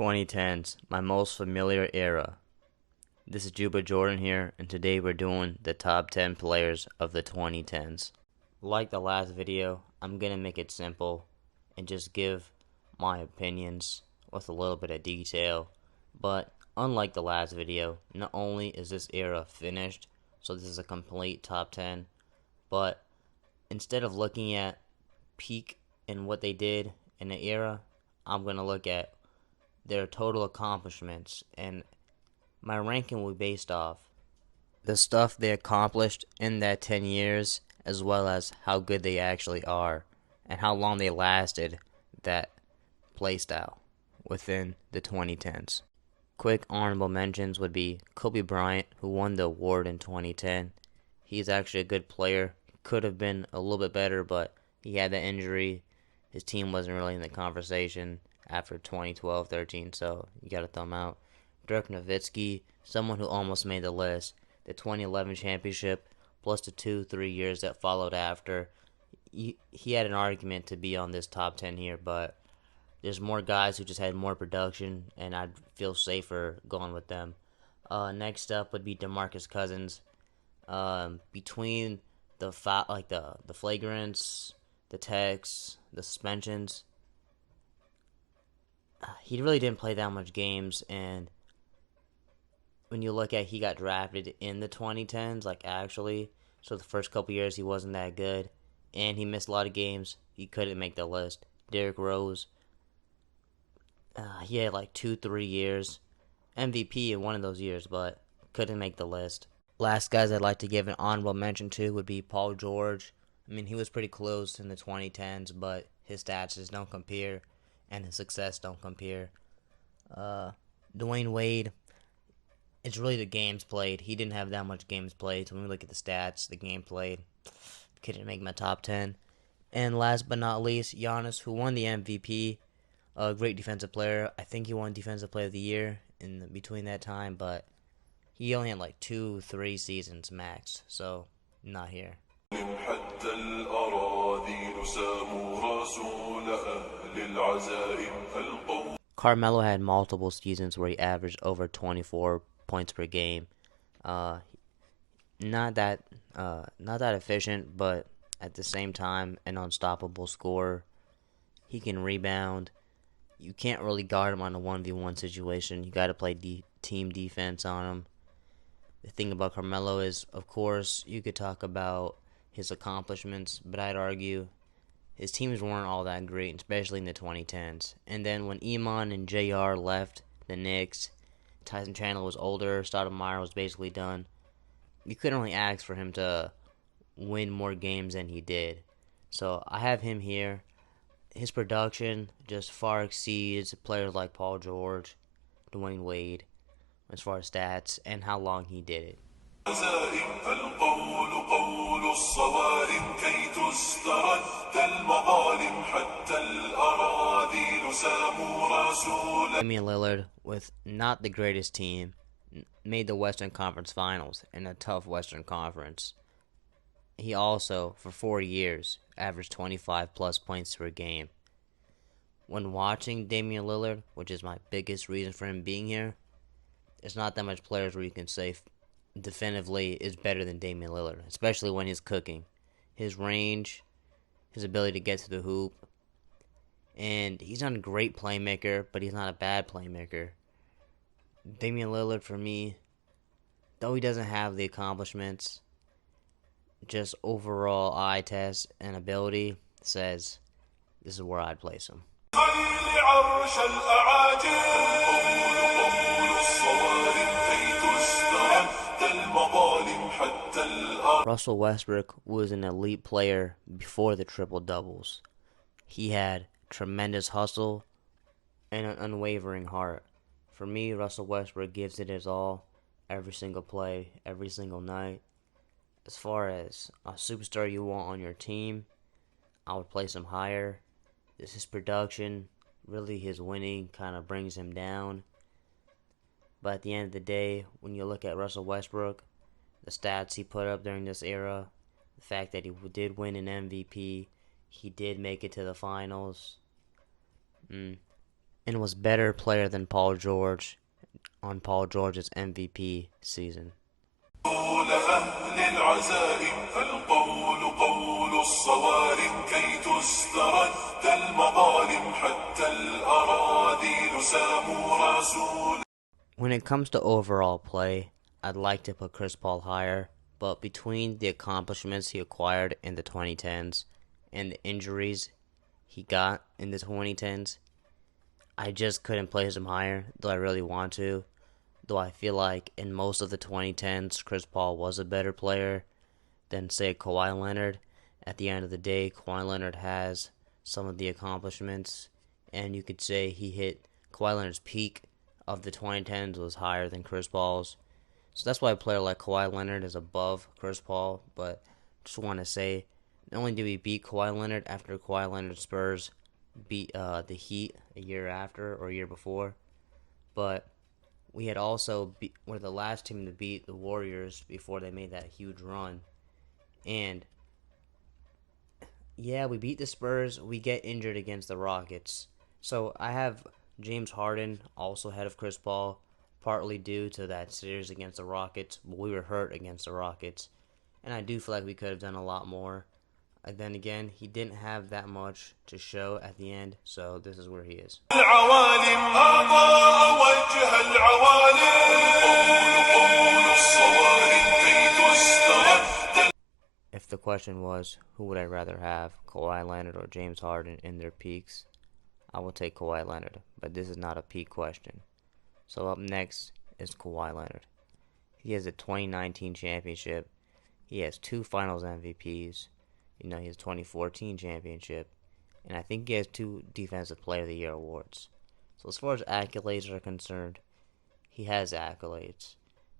2010s, my most familiar era. This is Juba Jordan here, and today we're doing the top 10 players of the 2010s. Like the last video, I'm gonna make it simple and just give my opinions with a little bit of detail. But unlike the last video, not only is this era finished, so this is a complete top 10, but instead of looking at peak and what they did in the era, I'm gonna look at their total accomplishments, and my ranking will be based off the stuff they accomplished in that 10 years as well as how good they actually are and how long they lasted that playstyle within the 2010s. Quick honorable mentions would be Kobe Bryant, who won the award in 2010. He's actually a good player. Could have been a little bit better, but he had that injury. His team wasn't really in the conversation after 2012-13, so you got to throw him out. Dirk Nowitzki, someone who almost made the list. The 2011 championship, plus the 2-3 years that followed after. He had an argument to be on this top 10 here, but there's more guys who just had more production, and I'd feel safer going with them. Next up would be DeMarcus Cousins. Between the the flagrants, the techs, the suspensions, he really didn't play that much games, and when you look at he got drafted in the 2010s, like actually, so the first couple years he wasn't that good, and he missed a lot of games. He couldn't make the list. Derrick Rose, he had like 2-3 years, MVP in one of those years, but couldn't make the list. Last guys I'd like to give an honorable mention to would be Paul George. I mean, he was pretty close in the 2010s, but his stats just don't compare, and his success don't compare. Dwayne Wade, it's really the games played. He didn't have that much games played. So when we look at the stats, the game played, couldn't make my top 10. And last but not least, Giannis, who won the MVP, a great defensive player. I think he won Defensive Player of the Year in between that time, but he only had like 2-3 seasons max, so not here. Carmelo had multiple seasons where he averaged over 24 points per game. Uh, not that efficient, but at the same time, an unstoppable scorer. He can rebound. You can't really guard him on a 1v1 situation. You got to play team defense on him. The thing about Carmelo is, of course, you could talk about his accomplishments, but I'd argue his teams weren't all that great, especially in the 2010s. And then when Iman and JR left the Knicks, Tyson Chandler was older, Stoudemire was basically done. You couldn't really ask for him to win more games than he did. So I have him here. His production just far exceeds players like Paul George, Dwayne Wade, as far as stats and how long he did it. Damian Lillard, with not the greatest team, made the Western Conference Finals in a tough Western Conference. He also, for 4 years, averaged 25 plus points per game. When watching Damian Lillard, which is my biggest reason for him being here, there's not that much players where you can say definitively is better than Damian Lillard, especially when he's cooking. His range, his ability to get to the hoop, and he's not a great playmaker, but he's not a bad playmaker. Damian Lillard, for me, though he doesn't have the accomplishments, just overall eye test and ability says this is where I'd place him. Russell Westbrook was an elite player before the triple doubles. He had tremendous hustle and an unwavering heart. For me, Russell Westbrook gives it his all every single play, every single night. As far as a superstar you want on your team, I would place him higher. This is production. Really, his winning kind of brings him down. But at the end of the day, when you look at Russell Westbrook, the stats he put up during this era, the fact that he did win an MVP, he did make it to the finals. and was better player than Paul George on Paul George's MVP season. طول أهل العزائم فالقول قول الصوارم كي تسترد المظالم حتى الأراذل ساموا رسول. When it comes to overall play, I'd like to put Chris Paul higher, but between the accomplishments he acquired in the 2010s and the injuries he got in the 2010s, I just couldn't place him higher, though I really want to. Though I feel like in most of the 2010s, Chris Paul was a better player than, say, Kawhi Leonard. At the end of the day, Kawhi Leonard has some of the accomplishments, and you could say he hit Kawhi Leonard's peak of the 2010s was higher than Chris Paul's. So that's why a player like Kawhi Leonard is above Chris Paul. But just want to say, not only did we beat Kawhi Leonard after Kawhi Leonard's Spurs beat the Heat a year after or a year before, but we had also were the last team to beat the Warriors before they made that huge run. And yeah, we beat the Spurs. We get injured against the Rockets. So I have James Harden also ahead of Chris Paul, partly due to that series against the Rockets. But we were hurt against the Rockets. And I do feel like we could have done a lot more. And then again, he didn't have that much to show at the end, so this is where he is. If the question was, who would I rather have, Kawhi Leonard or James Harden in their peaks, I will take Kawhi Leonard, but this is not a peak question. So up next is Kawhi Leonard. He has a 2019 championship. He has 2 Finals MVPs. He has 2014 championship, and I think he has 2 Defensive Player of the Year awards. So as far as accolades are concerned, he has accolades.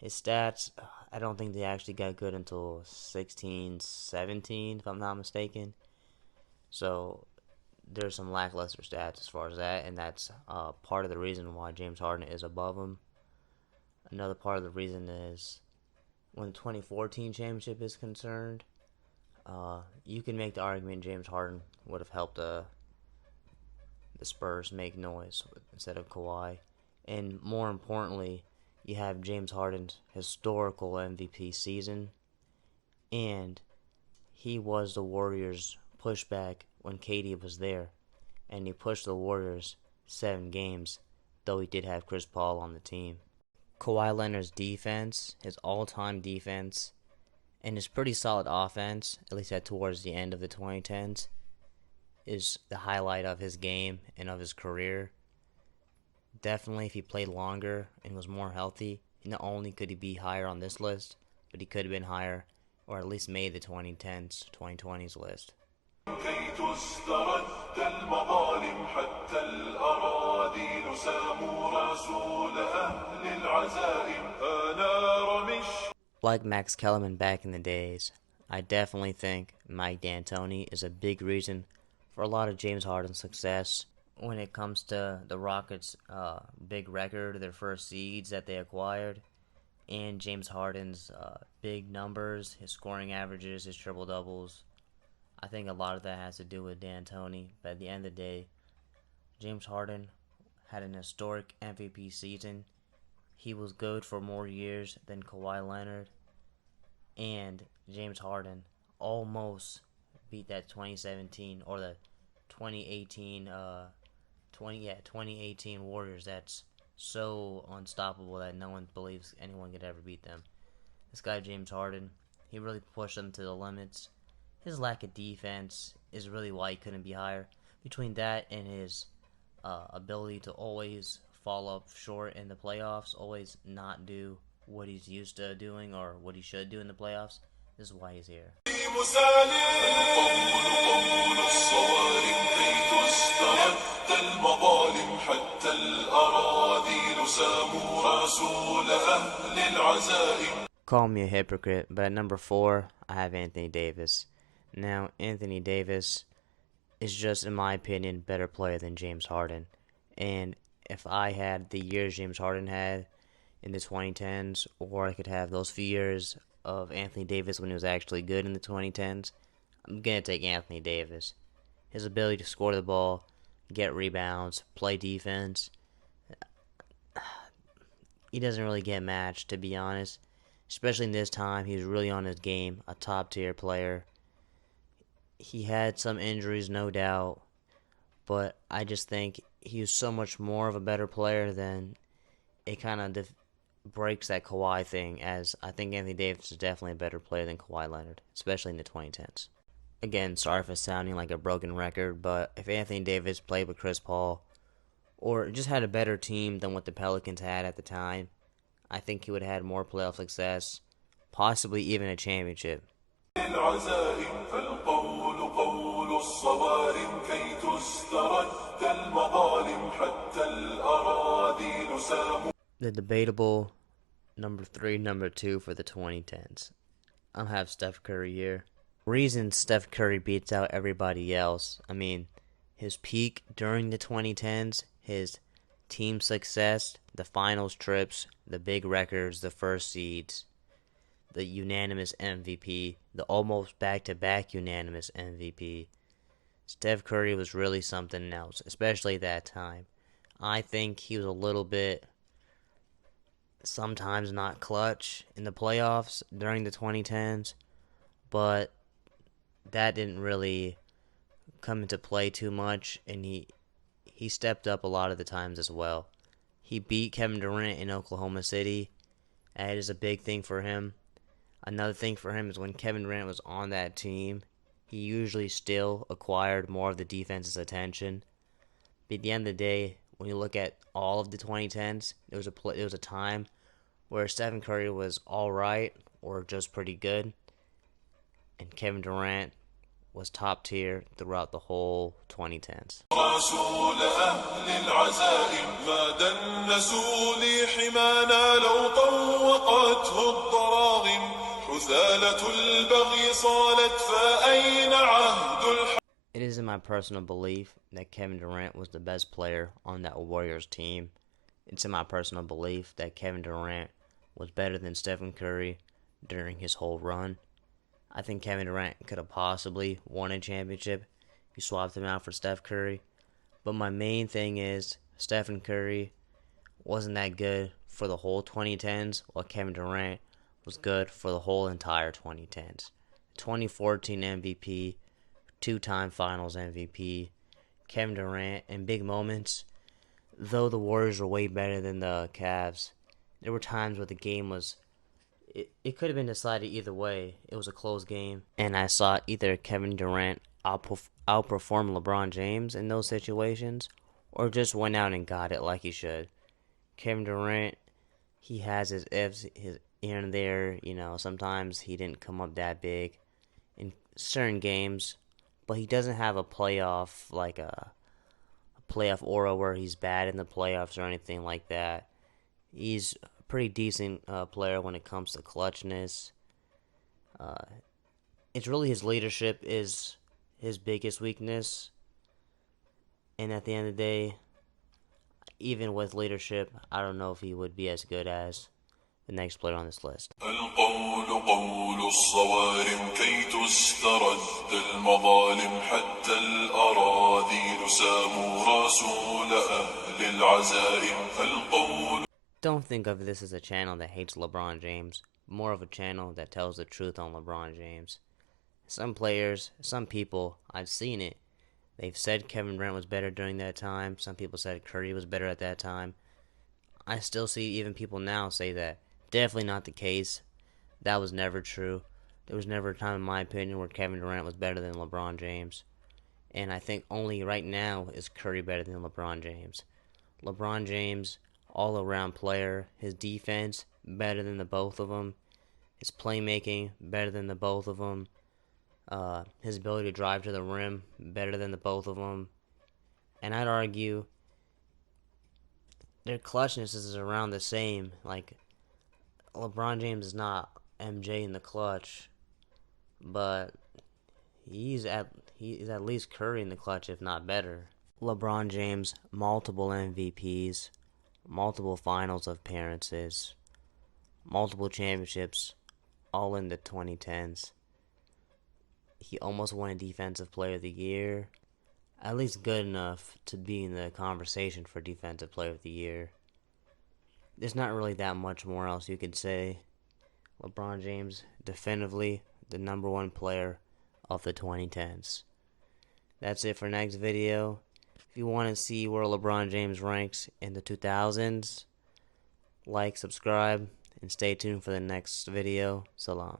His stats, I don't think they actually got good until 16, 17, if I'm not mistaken. So there's some lackluster stats as far as that, and that's part of the reason why James Harden is above him. Another part of the reason is when the 2014 championship is concerned, you can make the argument James Harden would have helped the Spurs make noise instead of Kawhi. And more importantly, you have James Harden's historical MVP season, and he was the Warriors' pushback when KD was there, and he pushed the Warriors 7 games, though he did have Chris Paul on the team. Kawhi Leonard's defense, his all-time defense, and his pretty solid offense, at least towards the end of the 2010s, is the highlight of his game and of his career. Definitely, if he played longer and was more healthy, not only could he be higher on this list, but he could have been higher, or at least made the 2010s, 2020s list. Like Max Kellerman back in the days, I definitely think Mike D'Antoni is a big reason for a lot of James Harden's success when it comes to the Rockets' big record, their first seeds that they acquired, and James Harden's big numbers, his scoring averages, his triple-doubles. I think a lot of that has to do with D'Antoni, but at the end of the day, James Harden had an historic MVP season. He was good for more years than Kawhi Leonard, and James Harden almost beat that 2017 or the 2018 2018 Warriors. That's so unstoppable that no one believes anyone could ever beat them. This guy James Harden, he really pushed them to the limits. His lack of defense is really why he couldn't be higher. Between that and his ability to always fall up short in the playoffs, always not do what he's used to doing or what he should do in the playoffs, this is why he's here. Call me a hypocrite, but at number 4, I have Anthony Davis. Now, Anthony Davis is just, in my opinion, better player than James Harden. And if I had the years James Harden had in the 2010s, or I could have those few years of Anthony Davis when he was actually good in the 2010s, I'm going to take Anthony Davis. His ability to score the ball, get rebounds, play defense. He doesn't really get matched, to be honest. Especially in this time, he was really on his game, a top tier player. He had some injuries, no doubt, but I just think he was so much more of a better player than it kind of breaks that Kawhi thing, as I think Anthony Davis is definitely a better player than Kawhi Leonard, especially in the 2010s. Again, sorry for sounding like a broken record, but if Anthony Davis played with Chris Paul, or just had a better team than what the Pelicans had at the time, I think he would have had more playoff success, possibly even a championship. العزائم فالقول قول الصوارم كي تسترد المظالم حتى الأراضي سام. The debatable number 3, number 2 for the 2010s. I'll have Steph Curry here. Reason Steph Curry beats out everybody else, I mean, his peak during the 2010s, his team success, the finals trips, the big records, the first seeds, the unanimous MVP, the almost back-to-back unanimous MVP. Steph Curry was really something else, especially that time. I think he was a little bit sometimes not clutch in the playoffs during the 2010s, but that didn't really come into play too much, and he stepped up a lot of the times as well. He beat Kevin Durant in Oklahoma City. That is a big thing for him. Another thing for him is when Kevin Durant was on that team, he usually still acquired more of the defense's attention. But at the end of the day, when you look at all of the 2010s, there was a time where Stephen Curry was all right or just pretty good, and Kevin Durant was top tier throughout the whole 2010s. رسول أهل العزائم ما دنسوا لي حمانا لو طوقته الضراغم حثالة البغي صالت فأين عهد. It is in my personal belief that Kevin Durant was the best player on that Warriors team. It's in my personal belief that Kevin Durant was better than Stephen Curry during his whole run. I think Kevin Durant could have possibly won a championship if you swapped him out for Steph Curry. But my main thing is Stephen Curry wasn't that good for the whole 2010s, while Kevin Durant was good for the whole entire 2010s. 2014 MVP, two-time Finals MVP, Kevin Durant, in big moments. Though the Warriors were way better than the Cavs, there were times where the game was it could have been decided either way. It was a close game, and I saw either Kevin Durant outperform LeBron James in those situations, or just went out and got it like he should. Kevin Durant, he has his ifs, his here and there. Sometimes he didn't come up that big in certain games, but he doesn't have a playoff playoff aura where he's bad in the playoffs or anything like that. He's a pretty decent player when it comes to clutchness. It's really his leadership is his biggest weakness. And at the end of the day, even with leadership, I don't know if he would be as good as the next player on this list. القول قول الصوارم كي تسترد المظالم حتى الأراذيل ساموا رسول أهل العزائم القول. Don't think of this as a channel that hates LeBron James, more of a channel that tells the truth on LeBron James. Some players, some people, I've seen it. They've said Kevin Durant was better during that time. Some people said Curry was better at that time. I still see even people now say that. Definitely not the case. That was never true. There was never a time, in my opinion, where Kevin Durant was better than LeBron James. And I think only right now is Curry better than LeBron James. LeBron James, all-around player. His defense, better than the both of them. His playmaking, better than the both of them. His ability to drive to the rim, better than the both of them. And I'd argue their clutchness is around the same. Like, LeBron James is not MJ in the clutch, but he's at least Curry in the clutch, if not better. LeBron James, multiple MVPs, multiple finals appearances, multiple championships, all in the 2010s. He almost won a Defensive Player of the Year. At least good enough to be in the conversation for Defensive Player of the Year. There's not really that much more else you could say. LeBron James, definitively the number one player of the 2010s. That's it for next video. If you want to see where LeBron James ranks in the 2000s, like, subscribe, and stay tuned for the next video. Salam.